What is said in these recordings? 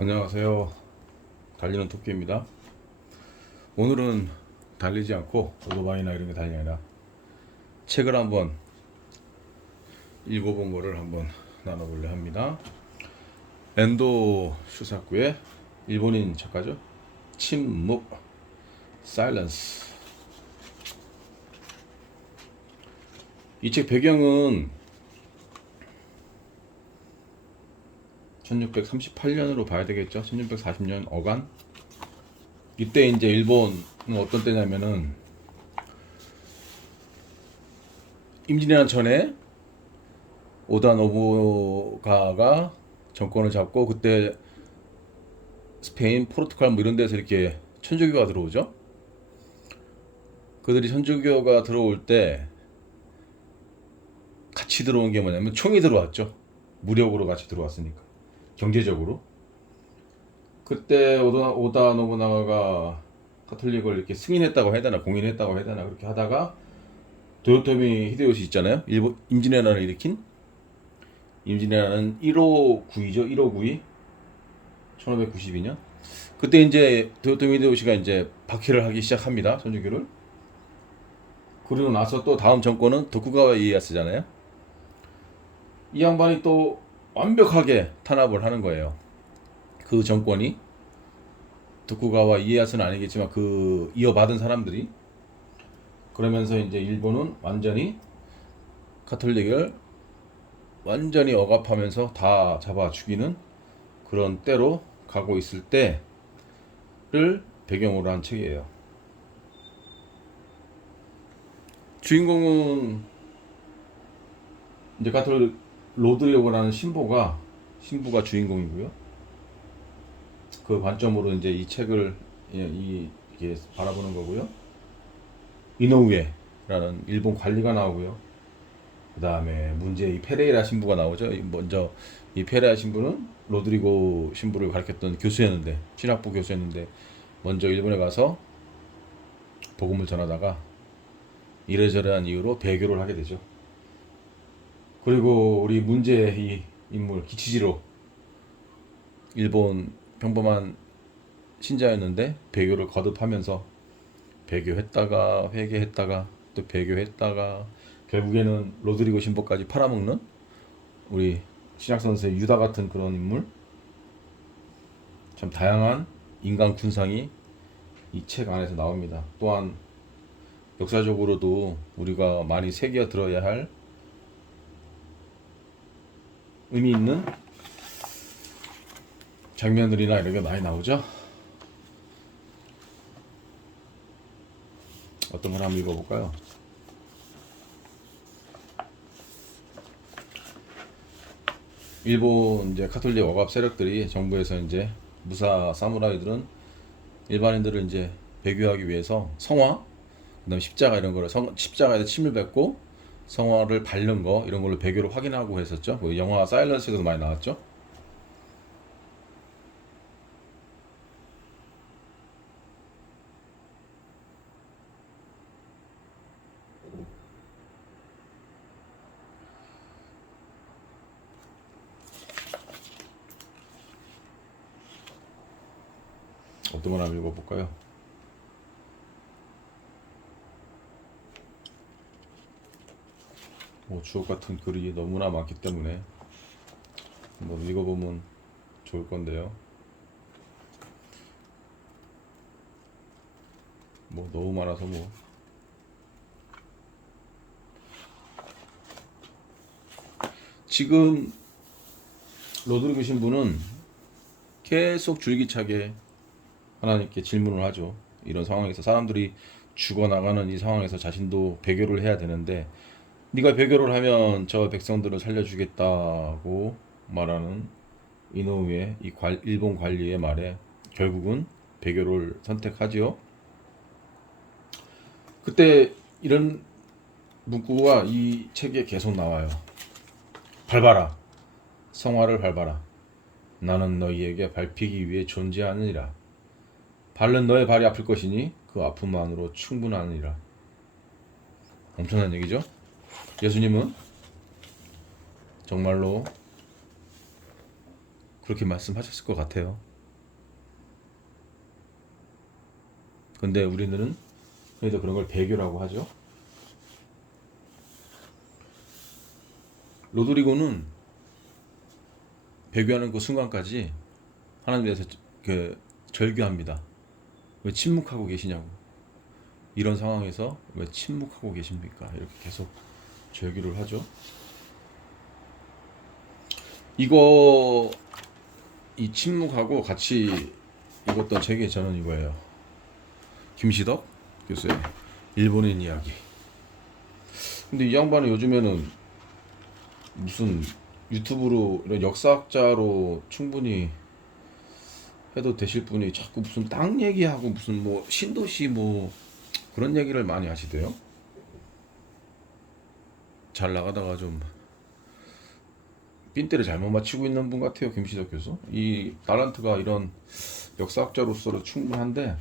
안녕하세요. 달리는 토끼입니다. 오늘은 달리지 않고 오토바이나 이런 게 달리는 게 아니라 책을 한번 읽어본 거를 한번 나눠보려 합니다. 엔도 슈사쿠의 일본인 작가죠. 침묵, 사일런스. 이 책 배경은 1638년으로 봐야 되겠죠. 1640년 어간. 이때 이제 일본은 어떤 때냐면은 임진왜란 전에 오다 노부나가가 정권을 잡고, 그때 스페인, 포르투갈 뭐 이런 데서 이렇게 천주교가 들어오죠. 그들이 천주교가 들어올 때 같이 들어온 게 뭐냐면 총이 들어왔죠. 무력으로 같이 들어왔으니까. 경제적으로. 그때 오다 노부나가가 카톨릭을 이렇게 승인했다고 해야 되나, 공인했다고 해야 되나, 그렇게 하다가 도요토미 히데요시 있잖아요. 일본 임진왜란을 일으킨. 임진왜란은 1호9이죠. 1호9이 1592년. 그때 이제 도요토미 히데요시가 이제 박해를 하기 시작합니다. 천주교를. 그리고 나서 또 다음 정권은 도쿠가와 이에야스잖아요. 이 양반이 또 완벽하게 탄압을 하는 거예요. 그 정권이, 도쿠가와 이에야스는 아니겠지만 그 이어받은 사람들이. 그러면서 이제 일본은 완전히 카톨릭을 완전히 억압하면서 다 잡아 죽이는 그런 때로 가고 있을 때를 배경으로 한 책이에요. 주인공은 이제 카톨릭 로드리고라는 신부가 주인공이고요. 그 관점으로 이제 이 책을 이게 바라보는 거고요. 이노우에라는 일본 관리가 나오고요. 그 다음에 문제 이 페레이라 신부가 나오죠. 먼저 이 페레이라 신부는 로드리고 신부를 가르쳤던 교수였는데, 신학부 교수였는데, 먼저 일본에 가서 복음을 전하다가 이래저래한 이유로 배교를 하게 되죠. 그리고 우리 문제 이 인물 기치지로, 일본 평범한 신자였는데 배교를 거듭하면서 배교했다가 회개했다가 또 배교했다가 결국에는 로드리고 신부까지 팔아먹는 우리 신약선수의 유다 같은 그런 인물. 참 다양한 인간 군상이 이 책 안에서 나옵니다. 또한 역사적으로도 우리가 많이 새겨 들어야 할 의미 있는 장면들이나 이런 게 많이 나오죠. 어떤 걸 한번 읽어볼까요? 일본 이제 카톨릭 억압 세력들이, 정부에서 이제 무사 사무라이들은 일반인들을 이제 배교하기 위해서 성화, 그다음 십자가 이런 거를 십자가에서 침을 뱉고 성화를 바른 거 이런 걸로 배교를 확인하고 했었죠. 그 영화 사일런스에도 많이 나왔죠. 어떤 걸 한번 읽어볼까요? 주옥 같은 글이 너무나 많기 때문에 한번 읽어보면 좋을 건데요. 너무 많아서 지금 로드리고 신부는 계속 줄기차게 하나님께 질문을 하죠. 이런 상황에서 사람들이 죽어나가는 이 상황에서 자신도 배교를 해야 되는데, 네가 배교를 하면 저 백성들을 살려주겠다고 말하는 이노우의 일본 관리의 말에 결국은 배교를 선택하지요. 그때 이런 문구가 이 책에 계속 나와요. 밟아라. 성화를 밟아라. 나는 너희에게 밟히기 위해 존재하느니라. 밟는 너의 발이 아플 것이니 그 아픔만으로 충분하느니라. 엄청난 얘기죠. 예수님은 정말로 그렇게 말씀하셨을 것 같아요. 근데 우리는 그래도 그런 걸 배교라고 하죠. 로드리고는 배교하는 그 순간까지 하나님에 대해서 절규합니다. 왜 침묵하고 계시냐고. 이런 상황에서 왜 침묵하고 계십니까? 이렇게 계속 절규를 하죠. 이 침묵하고 같이 읽었던 책이 저는 이거예요. 김시덕 교수의 일본인 이야기. 근데 이 양반은 요즘에는 무슨 유튜브로 이런 역사학자로 충분히 해도 되실 분이 자꾸 무슨 땅 얘기하고 무슨 뭐 신도시 뭐 그런 얘기를 많이 하시대요. 잘 나가다가 좀 삔대를 잘못 맞추고 있는 분 같아요, 김시덕 교수. 이 달란트가 이런 역사학자로서 충분한데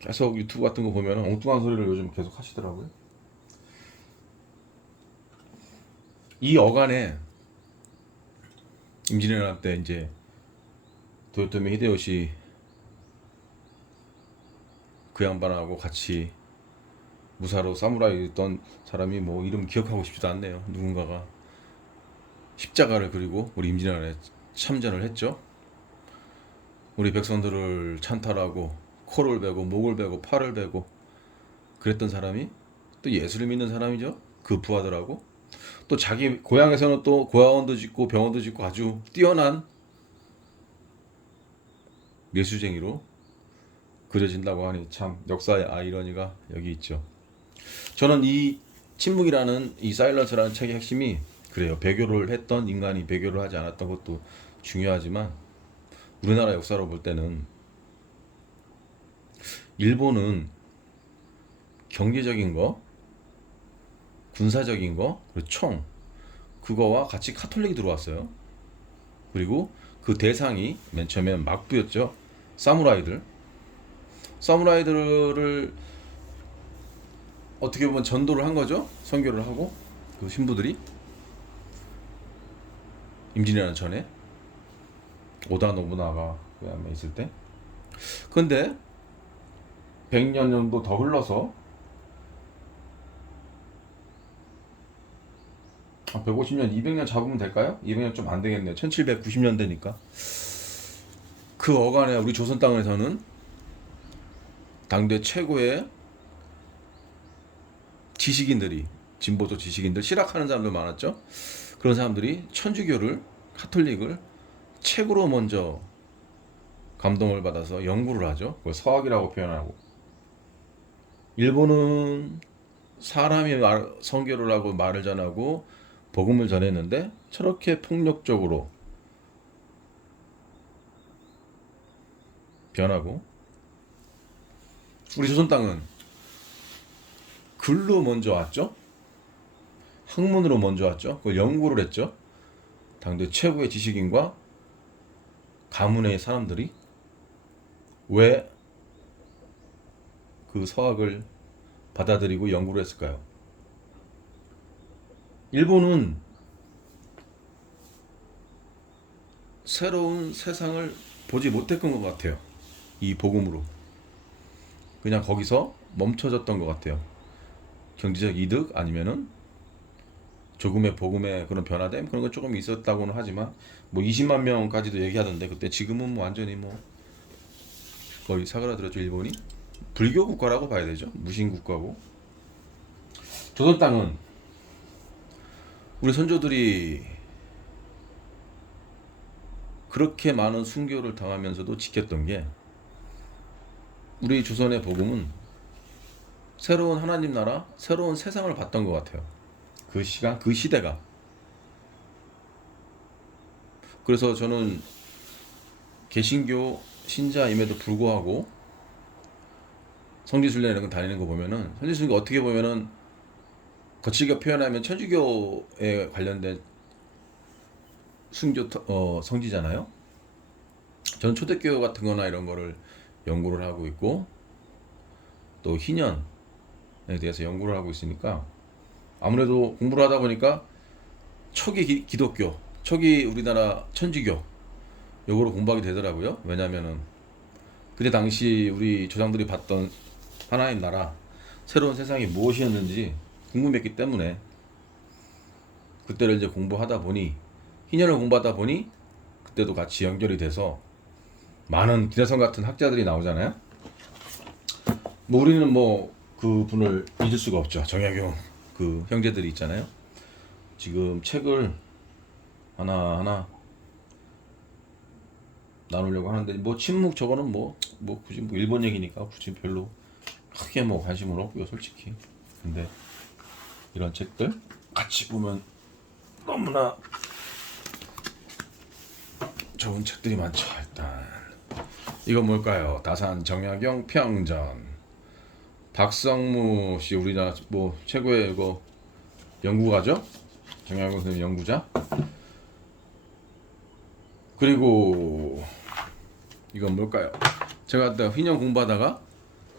계속 유튜브 같은 거 보면 엉뚱한 소리를 요즘 계속 하시더라고요. 이 어간에 임진왜란 때 이제 도요토미 히데요시 그 양반하고 같이 무사로 사무라이 있던 사람이 뭐 이름 기억하고 싶지도 않네요. 누군가가 십자가를 그리고 우리 임진왜란에 참전을 했죠. 우리 백성들을 찬탈하고 코를 베고 목을 베고 팔을 베고 그랬던 사람이 또 예수를 믿는 사람이죠. 그 부하들하고 또 자기 고향에서는 또 고아원도 짓고 병원도 짓고 아주 뛰어난 예수쟁이로 그려진다고 하니 참 역사의 아이러니가 여기 있죠. 저는 이 침묵이라는 이 사일런스라는 책의 핵심이 그래요. 배교를 했던 인간이 배교를 하지 않았던 것도 중요하지만 우리나라 역사로 볼 때는 일본은 경제적인 거, 군사적인 거, 그리고 총 그거와 같이 카톨릭이 들어왔어요. 그리고 그 대상이 맨 처음엔 막부였죠. 사무라이들을 어떻게 보면 전도를 한 거죠. 선교를 하고 그 신부들이 임진왜란 전에 오다 노부나가 그 다음에 있을 때. 근데 100년 정도 더 흘러서 150년, 200년 잡으면 될까요? 200년 좀 안 되겠네요. 1790년대니까. 그 어간에 우리 조선 땅에서는 당대 최고의 지식인들이, 진보적 지식인들, 실학하는 사람들 많았죠. 그런 사람들이 천주교를, 카톨릭을 책으로 먼저 감동을 받아서 연구를 하죠. 그걸 서학이라고 표현하고. 일본은 사람이 선교를 하고 말을 전하고 복음을 전했는데 저렇게 폭력적으로 변하고, 우리 조선 땅은 글로 먼저 왔죠. 학문으로 먼저 왔죠. 그걸 연구를 했죠. 당대 최고의 지식인과 가문의 사람들이 왜 그 서학을 받아들이고 연구를 했을까요? 일본은 새로운 세상을 보지 못했던 것 같아요. 이 복음으로. 그냥 거기서 멈춰졌던 것 같아요. 경제적 이득 아니면은 조금의 복음의 그런 변화됨 그런 거 조금 있었다고는 하지만 뭐 20만 명까지도 얘기하던데 그때 지금은 뭐 완전히 뭐 거의 사그라들었죠. 일본이 불교 국가라고 봐야 되죠. 무신 국가고. 조선 땅은 우리 선조들이 그렇게 많은 순교를 당하면서도 지켰던 게, 우리 조선의 복음은 새로운 하나님 나라, 새로운 세상을 봤던 것 같아요. 그 시간, 그 시대가. 그래서 저는 개신교 신자임에도 불구하고 성지순례 이런 거 다니는 거 보면은, 성지순례 어떻게 보면은 거칠게 표현하면 천주교에 관련된 순교 성지잖아요. 저는 초대교회 같은 거나 이런 거를 연구를 하고 있고 또 희년에 대해서 연구를 하고 있으니까 아무래도 공부를 하다 보니까 초기 기독교, 초기 우리나라 천주교 요거로 공부하게 되더라고요. 왜냐면은 그때 당시 우리 조상들이 봤던 하나님 나라, 새로운 세상이 무엇이었는지 궁금했기 때문에 그때를 이제 공부하다 보니, 희년을 공부하다 보니 그때도 같이 연결이 돼서 많은 기대성 같은 학자들이 나오잖아요. 뭐 우리는 뭐 그 분을 잊을 수가 없죠. 정약용 그 형제들이 있잖아요. 지금 책을 하나하나 나누려고 하는데, 뭐 침묵 저거는 뭐 굳이 뭐 일본 얘기니까 굳이 별로 크게 뭐 관심은 없고요, 솔직히. 근데 이런 책들 같이 보면 너무나 좋은 책들이 많죠. 일단 이건 뭘까요? 다산 정약용 평전. 박성무 씨, 우리나라 뭐 최고의 이거 연구가죠? 정약용 선생님 연구자. 그리고 이건 뭘까요? 제가 그때 휘년 공부하다가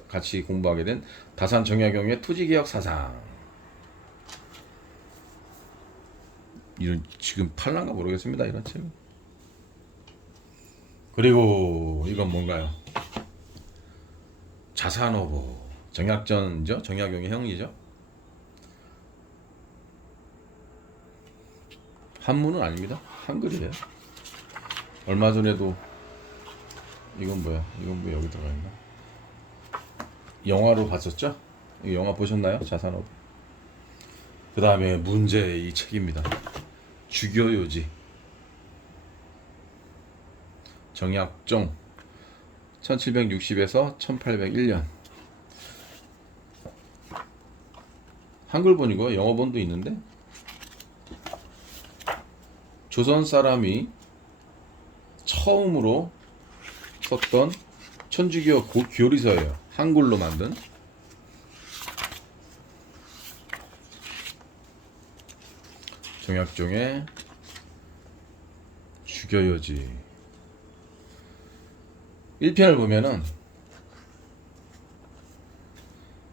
같이 공부하게 된 다산 정약용의 투지개혁 사상. 이런 지금 팔란가 모르겠습니다, 이런 책. 그리고 이건 뭔가요? 자산어보. 정약전이죠? 정약용의 형이죠? 한문은 아닙니다. 한글이에요. 얼마 전에도 이건 뭐야? 이건 뭐 여기 들어가 있나? 영화로 봤었죠? 이 영화 보셨나요? 자산어보. 그 다음에 문제 이 책입니다. 주교요지. 정약종 1760에서 1801년. 한글본이고 영어본도 있는데, 조선 사람이 처음으로 썼던 천주교 교리서예요. 한글로 만든. 정약종의 주교요지 1편을 보면은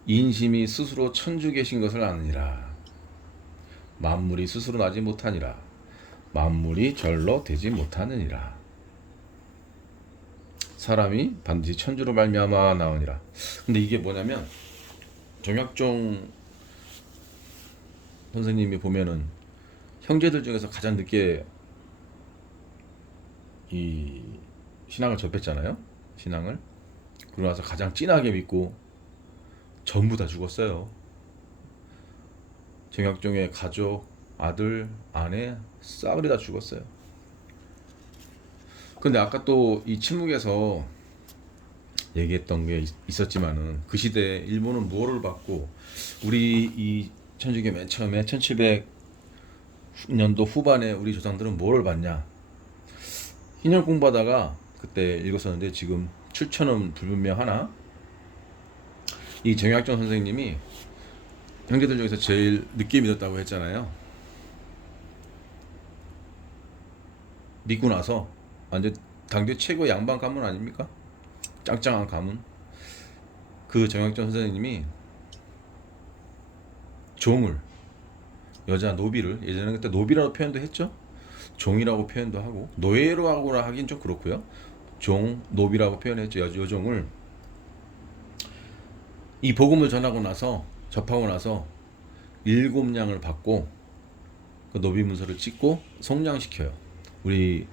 인심이 스스로 천주 계신 것을 아느니라. 만물이 스스로 나지 못하니라. 만물이 절로 되지 못하느니라. 사람이 반드시 천주로 말미암아 나오니라. 근데 이게 뭐냐면, 정약종 선생님이 보면은 형제들 중에서 가장 늦게 이 신앙을 접했잖아요. 신앙을. 그러고 나서 가장 진하게 믿고 전부 다 죽었어요. 정약종의 가족, 아들, 아내 싸그리 다 죽었어요. 근데 아까 또 이 침묵에서 얘기했던 게 있었지만은, 그 시대에 일본은 뭐를 받고 우리 이 천주교 맨 처음에 1700년도 후반에 우리 조상들은 뭐를 받냐? 희년 공부하다가 그때 읽었었는데 지금 출처는 불분명하나, 이 정약종 선생님이 형제들 중에서 제일 늦게 믿었다고 했잖아요. 믿고 나서 완전 당대 최고 양반 가문 아닙니까? 짱짱한 가문. 그 정약종 선생님이 종을, 여자 노비를, 예전에 그때 노비라고 표현도 했죠. 종이라고 표현도 하고, 노예로 하긴 좀 그렇고요. 종, 노비라고 표현했죠. 여종을. 이 복음을 접하고 나서 7냥을 받고 그 노비 문서를 찍고 송량시켜요. 우리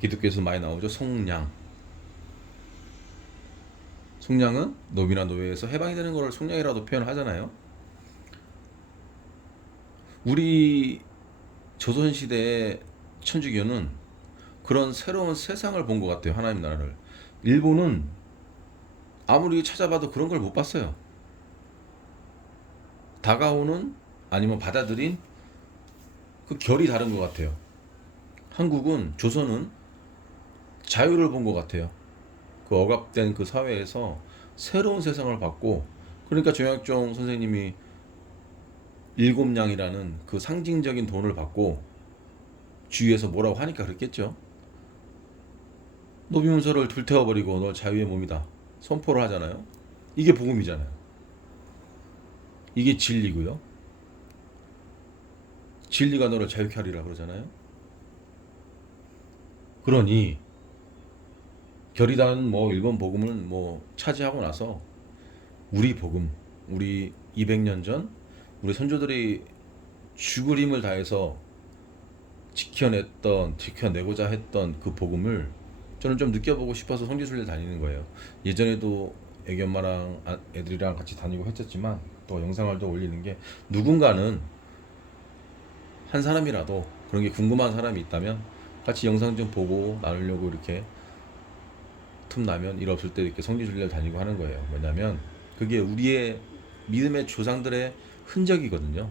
기독교에서 많이 나오죠. 송량. 송량은 노비나 노예에서 해방이 되는 걸 송량이라도 표현하잖아요. 우리 조선시대의 천주교는 그런 새로운 세상을 본 것 같아요. 하나님 나라를. 일본은 아무리 찾아봐도 그런 걸 못 봤어요. 다가오는, 아니면 받아들인 그 결이 다른 것 같아요. 한국은, 조선은 자유를 본 것 같아요. 그 억압된 그 사회에서 새로운 세상을 봤고, 그러니까 정약종 선생님이 7냥이라는 그 상징적인 돈을 받고 주위에서 뭐라고 하니까 그랬겠죠. 노비문서를 불태워버리고 너 자유의 몸이다 선포를 하잖아요. 이게 복음이잖아요. 이게 진리고요. 진리가 너를 자유케 하리라 그러잖아요. 그러니 결의단 뭐 일본 복음을 뭐 차지하고 나서 우리 복음, 우리 200년 전 우리 선조들이 죽을 힘을 다해서 지켜내고자 했던 그 복음을 저는 좀 느껴보고 싶어서 성지순례 다니는 거예요. 예전에도 애기 엄마랑 애들이랑 같이 다니고 했었지만 또 영상을 또 올리는 게 누군가는 한 사람이라도 그런 게 궁금한 사람이 있다면 같이 영상 좀 보고 나누려고 이렇게 틈나면 일 없을 때 이렇게 성지순례를 다니고 하는 거예요. 왜냐면 그게 우리의 믿음의 조상들의 흔적이거든요.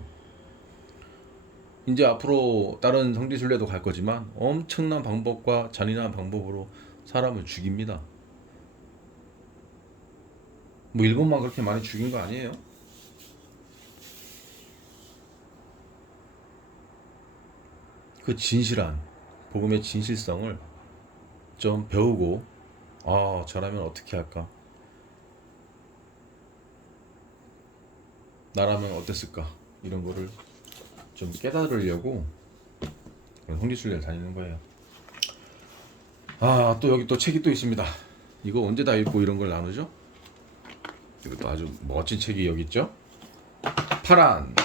이제 앞으로 다른 성지순례도 갈 거지만 엄청난 방법과 잔인한 방법으로 사람을 죽입니다. 뭐 일본만 그렇게 많이 죽인 거 아니에요? 그 진실한 복음의 진실성을 좀 배우고 저라면 어떻게 할까? 나라면 어땠을까? 이런 거를 좀 깨달으려고 그런 성지순례를 다니는 거예요. 또 여기 또 책이 또 있습니다. 이거 언제 다 읽고 이런 걸 나누죠? 이것도 아주 멋진 책이 여기 있죠? 파란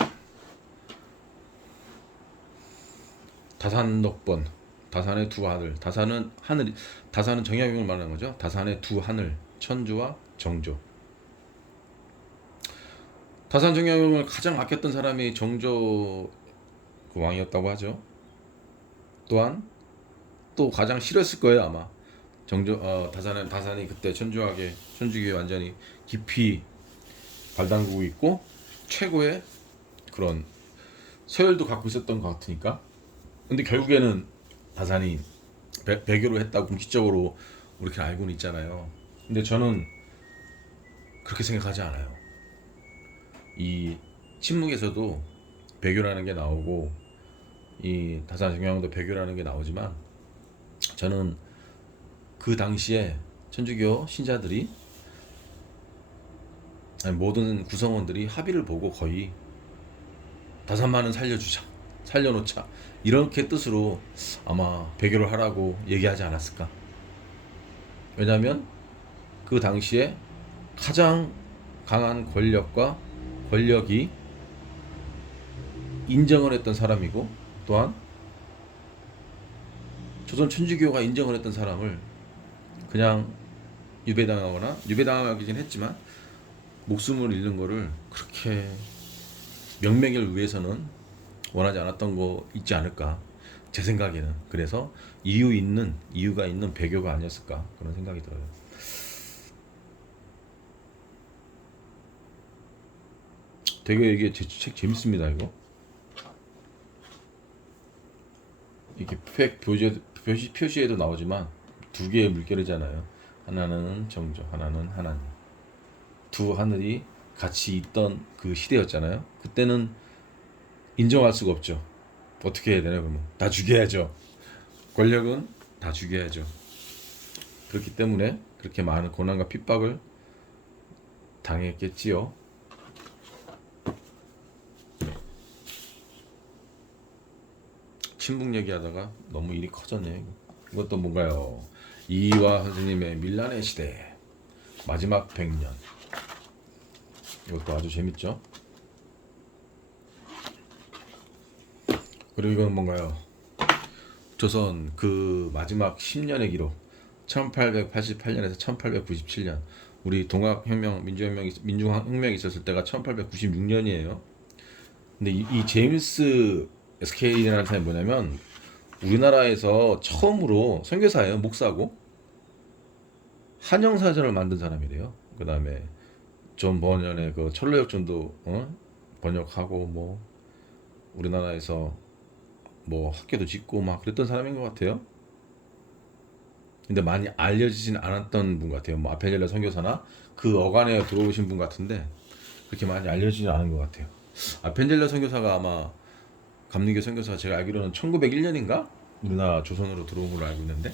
다산덕번 다산의 두 하늘. 다산은 정약용을 말하는 거죠. 다산의 두 하늘 천주와 정조. 다산 정약용을 가장 아꼈던 사람이 정조 그 왕이었다고 하죠. 또한 또 가장 싫었을 거예요 아마. 다산이 그때 천주교에 완전히 깊이 발담그고 있고 최고의 그런 서열도 갖고 있었던 것 같으니까. 근데 결국에는 다산이 배교를 했다고 공식적으로 우리가 알고는 있잖아요. 근데 저는 그렇게 생각하지 않아요. 이 침묵에서도 배교라는 게 나오고 이 다산 정약용도 배교라는 게 나오지만 저는 그 당시에 천주교 신자들이 모든 구성원들이 합의를 보고 거의 다산만은 살려놓자 이렇게 뜻으로 아마 배교를 하라고 얘기하지 않았을까. 왜냐하면 그 당시에 가장 강한 권력이 인정을 했던 사람이고 또한 조선 천주교가 인정을 했던 사람을 그냥 유배당하긴 했지만 목숨을 잃는 거를 그렇게 명맥을 위해서는 원하지 않았던 거 있지 않을까 제 생각에는. 그래서 이유가 있는 배교가 아니었을까 그런 생각이 들어요. 되게 이게 제 책 재밌습니다. 이거 이렇게 표시에도 나오지만 두 개의 물결이잖아요. 하나는 정조, 하나는 하나님. 두 하늘이 같이 있던 그 시대였잖아요. 그때는 인정할 수가 없죠. 어떻게 해야 되나 그러면 다 죽여야죠. 권력은 다 죽여야죠. 그렇기 때문에 그렇게 많은 고난과 핍박을 당했겠지요. 친북 얘기하다가 너무 일이 커졌네. 이것도 뭔가요? 이화 선생님의 밀란의 시대 마지막 100년. 이것도 아주 재밌죠. 그리고 이건 뭔가요? 조선 그 마지막 10년의 기록 1888년에서 1897년 우리 민중혁명이 있었을 때가 1896년이에요. 근데 이 제임스 SK라는 사람이 뭐냐면 우리나라에서 처음으로 선교사예요. 목사고 한영사전을 만든 사람이래요. 그 다음에 존 버년의 그 철로역전도 번역하고 뭐 우리나라에서 뭐 학교도 짓고 막 그랬던 사람인 것 같아요. 근데 많이 알려지진 않았던 분 같아요. 뭐 아펜젤러 선교사나 그 어간에 들어오신 분 같은데 그렇게 많이 알려지진 않은 것 같아요. 아펜젤러 선교사가 아마 감리교 선교사가 제가 알기로는 1901년인가 우리나라 조선으로 들어온 걸로 알고 있는데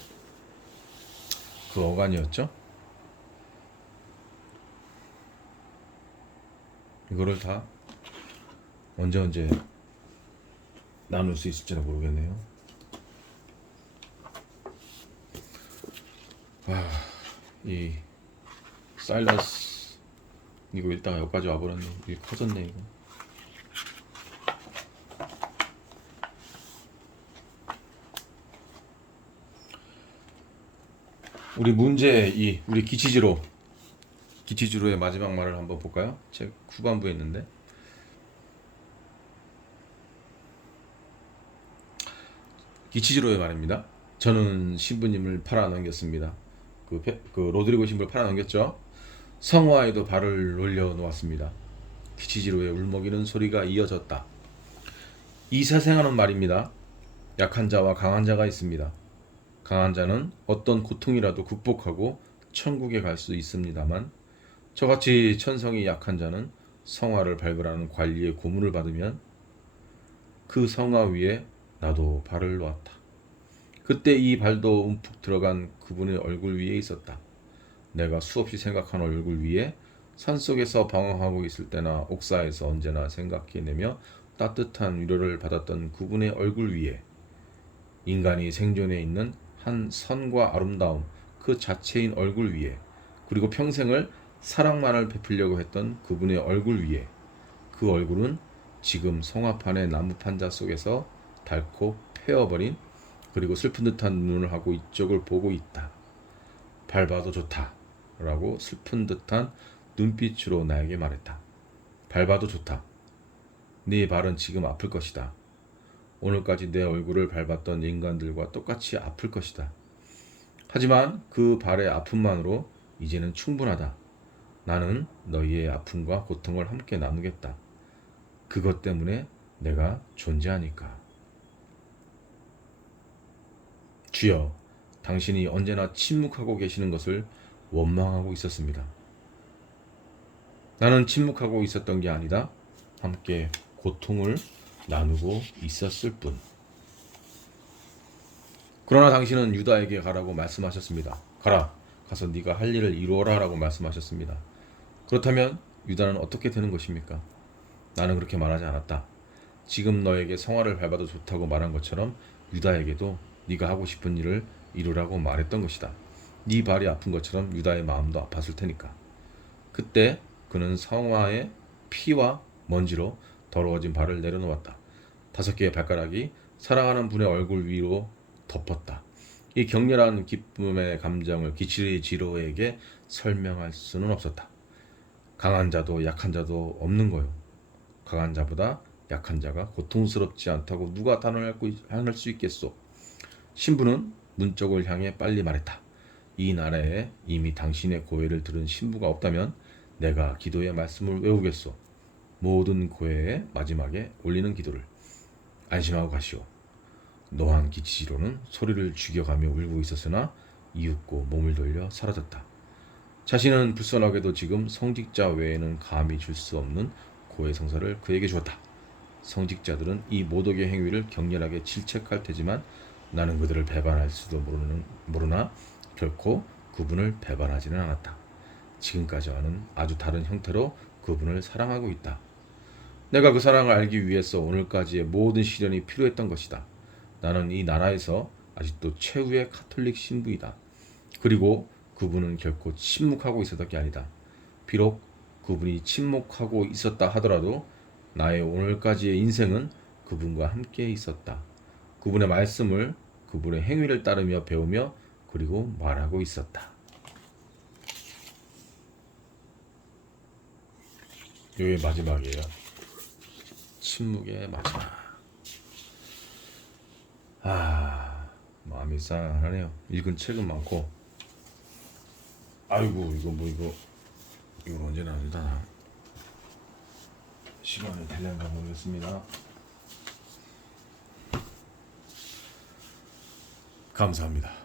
그 어간이었죠. 이거를 다 언제 나눌 수 있을지는 모르겠네요. 이 사일러스 이거 읽다가 여기까지 와버렸네. 이게 커졌네 이거. 우리 문제 우리 기치지로의 마지막 말을 한번 볼까요? 책 후반부에 있는데 기치지로의 말입니다. 저는 신부님을 팔아넘겼습니다. 그 로드리고 신부를 팔아넘겼죠. 성화에도 발을 올려놓았습니다. 기치지로의 울먹이는 소리가 이어졌다. 이 세상에는 말입니다. 약한 자와 강한 자가 있습니다. 강한 자는 어떤 고통이라도 극복하고 천국에 갈 수 있습니다만 저같이 천성이 약한 자는 성화를 밟으라는 관리의 고문을 받으면 그 성화 위에 나도 발을 놓았다. 그때 이 발도 움푹 들어간 그분의 얼굴 위에 있었다. 내가 수없이 생각한 얼굴 위에 산속에서 방황하고 있을 때나 옥사에서 언제나 생각해내며 따뜻한 위로를 받았던 그분의 얼굴 위에 인간이 생존해 있는 한 선과 아름다움 그 자체인 얼굴 위에 그리고 평생을 사랑만을 베풀려고 했던 그분의 얼굴 위에 그 얼굴은 지금 성화판의 나무판자 속에서 닳고 패어버린 그리고 슬픈 듯한 눈을 하고 이쪽을 보고 있다. 밟아도 좋다 라고 슬픈 듯한 눈빛으로 나에게 말했다. 밟아도 좋다. 네 발은 지금 아플 것이다. 오늘까지 내 얼굴을 밟았던 인간들과 똑같이 아플 것이다. 하지만 그 발의 아픔만으로 이제는 충분하다. 나는 너희의 아픔과 고통을 함께 나누겠다. 그것 때문에 내가 존재하니까. 주여, 당신이 언제나 침묵하고 계시는 것을 원망하고 있었습니다. 나는 침묵하고 있었던 게 아니다. 함께 고통을 나누고 있었을 뿐. 그러나 당신은 유다에게 가라고 말씀하셨습니다. 가라, 가서 네가 할 일을 이루어라 라고 말씀하셨습니다. 그렇다면 유다는 어떻게 되는 것입니까? 나는 그렇게 말하지 않았다. 지금 너에게 성화를 밟아도 좋다고 말한 것처럼 유다에게도 네가 하고 싶은 일을 이루라고 말했던 것이다. 네 발이 아픈 것처럼 유다의 마음도 아팠을 테니까. 그때 그는 성화의 피와 먼지로 더러워진 발을 내려놓았다. 5개의 발가락이 사랑하는 분의 얼굴 위로 덮었다. 이 격렬한 기쁨의 감정을 기치지로에게 설명할 수는 없었다. 강한 자도 약한 자도 없는 거요. 강한 자보다 약한 자가 고통스럽지 않다고 누가 단언할 수 있겠소? 신부는 문 쪽을 향해 빨리 말했다. 이 나라에 이미 당신의 고해를 들은 신부가 없다면 내가 기도의 말씀을 외우겠소. 모든 고해의 마지막에 올리는 기도를. 안심하고 가시오. 노한 기치지로는 소리를 죽여가며 울고 있었으나 이윽고 몸을 돌려 사라졌다. 자신은 불쌍하게도 지금 성직자 외에는 감히 줄 수 없는 고해 성사를 그에게 주었다. 성직자들은 이 모독의 행위를 격렬하게 질책할 테지만 나는 그들을 배반할 수도 모르나 결코 그분을 배반하지는 않았다. 지금까지와는 아주 다른 형태로 그분을 사랑하고 있다. 내가 그 사랑을 알기 위해서 오늘까지의 모든 시련이 필요했던 것이다. 나는 이 나라에서 아직도 최후의 가톨릭 신부이다. 그리고 그분은 결코 침묵하고 있었던 게 아니다. 비록 그분이 침묵하고 있었다 하더라도 나의 오늘까지의 인생은 그분과 함께 있었다. 그분의 말씀을 그분의 행위를 따르며 배우며 그리고 말하고 있었다. 이게 마지막이에요. 침묵의 마지막. 마음이 짠하네요. 읽은 책은 많고. 아이고 이거 언제 나온다. 시간이 될려나 모르겠습니다. 감사합니다.